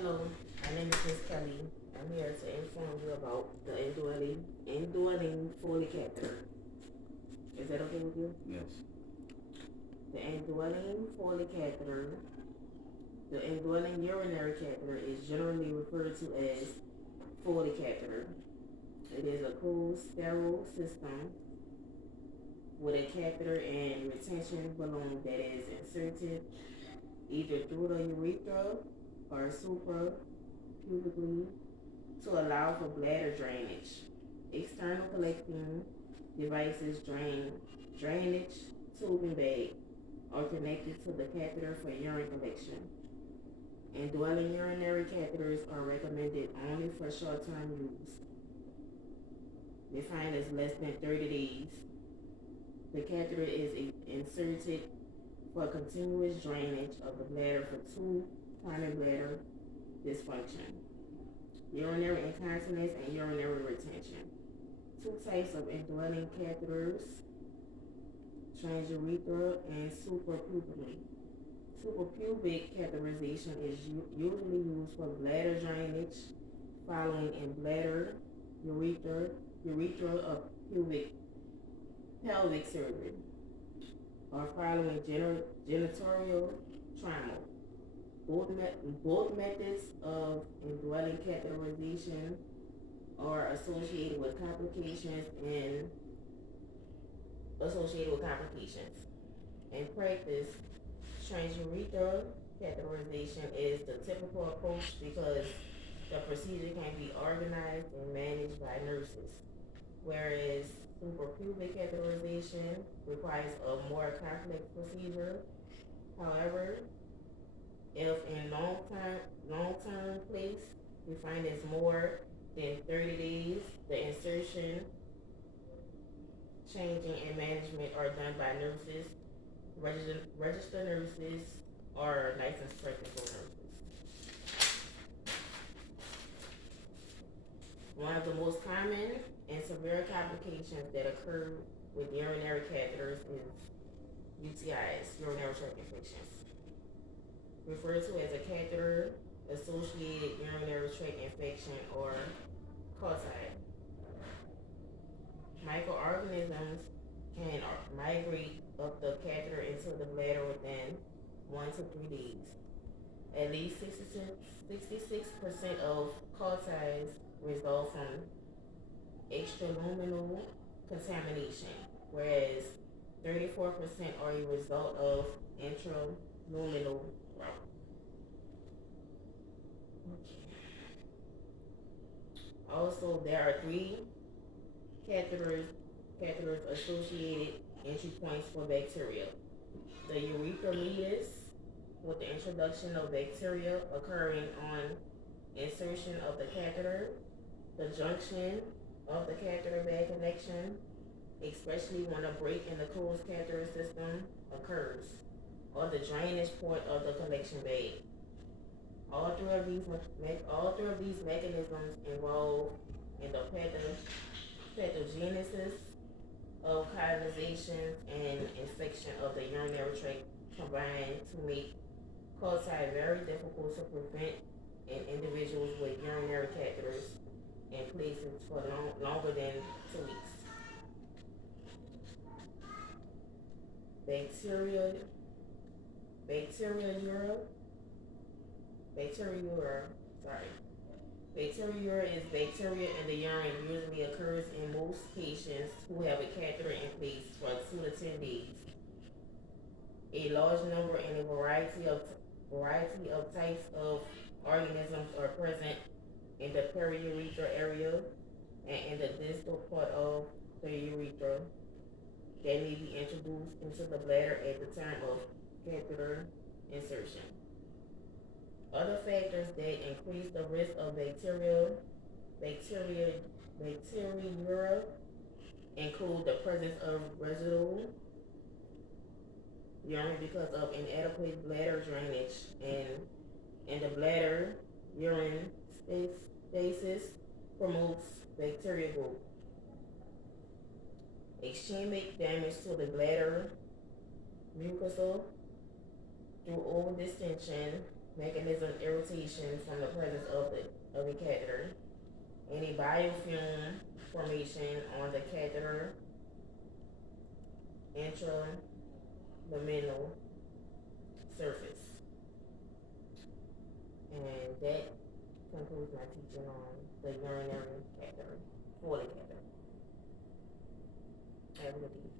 Hello, my name is Miss Kelly. I'm here to inform you about the indwelling Foley catheter. Is that okay with you? Yes. The indwelling Foley catheter, the indwelling urinary catheter is generally referred to as Foley catheter. It is a closed, sterile system with a catheter and retention balloon that is inserted either through the urethra or suprapubically to allow for bladder drainage. External collecting devices drainage tubing bag are connected to the catheter for urine collection. Indwelling urinary catheters are recommended only for short-term use, defined as less than 30 days. The catheter is inserted for continuous drainage of the bladder for two primary bladder dysfunction: urinary incontinence and urinary retention. Two types of indwelling catheters: transurethral and suprapubic. Suprapubic catheterization is usually used for bladder drainage following in bladder, urethra of pelvic surgery, or following genital trauma. Both methods of indwelling catheterization are associated with complications. In practice, transurethral catheterization is the typical approach because the procedure can be organized and managed by nurses, whereas suprapubic catheterization requires a more complex procedure. However, if in long-term place, we find it's more than 30 days, the insertion, changing, and management are done by nurses, registered nurses, or licensed practical nurses. One of the most common and severe complications that occur with urinary catheters is UTIs, urinary tract infections, referred to as a catheter-associated urinary tract infection or CAUTI. Microorganisms can migrate up the catheter into the bladder within 1 to 3 days. At least 66% of CAUTIs result from extraluminal contamination, whereas 34% are a result of intraluminal route. Also, there are 3 catheters associated entry points for bacteria: the urethromeatus, with the introduction of bacteria occurring on insertion of the catheter; the junction of the catheter bag connection, especially when a break in the closed catheter system occurs; or the drainage port of the collection bag. All three of these mechanisms involve in the pathogenesis of colonizations and infection of the urinary tract combine to make CAUTI very difficult to prevent in individuals with urinary catheters in places for longer than 2 weeks. Bacteriura is bacteria in the urine. Usually occurs in most patients who have a catheter in place for 2 to 10 days. A large number and a variety of types of organisms are present in the periurethral area and in the distal part of the urethra that may be introduced into the bladder at the time of catheter insertion. Other factors that increase the risk of bacteriura include the presence of residual urine because of inadequate bladder drainage, and in the bladder, urine stasis promotes bacterial growth. Ischemic damage to the bladder mucosa through overdistension Mechanism irritation from the presence of the catheter. Any biofilm formation on the catheter intraluminal surface. And that concludes my teaching on the urinary catheter, Foley catheter. Have a good day.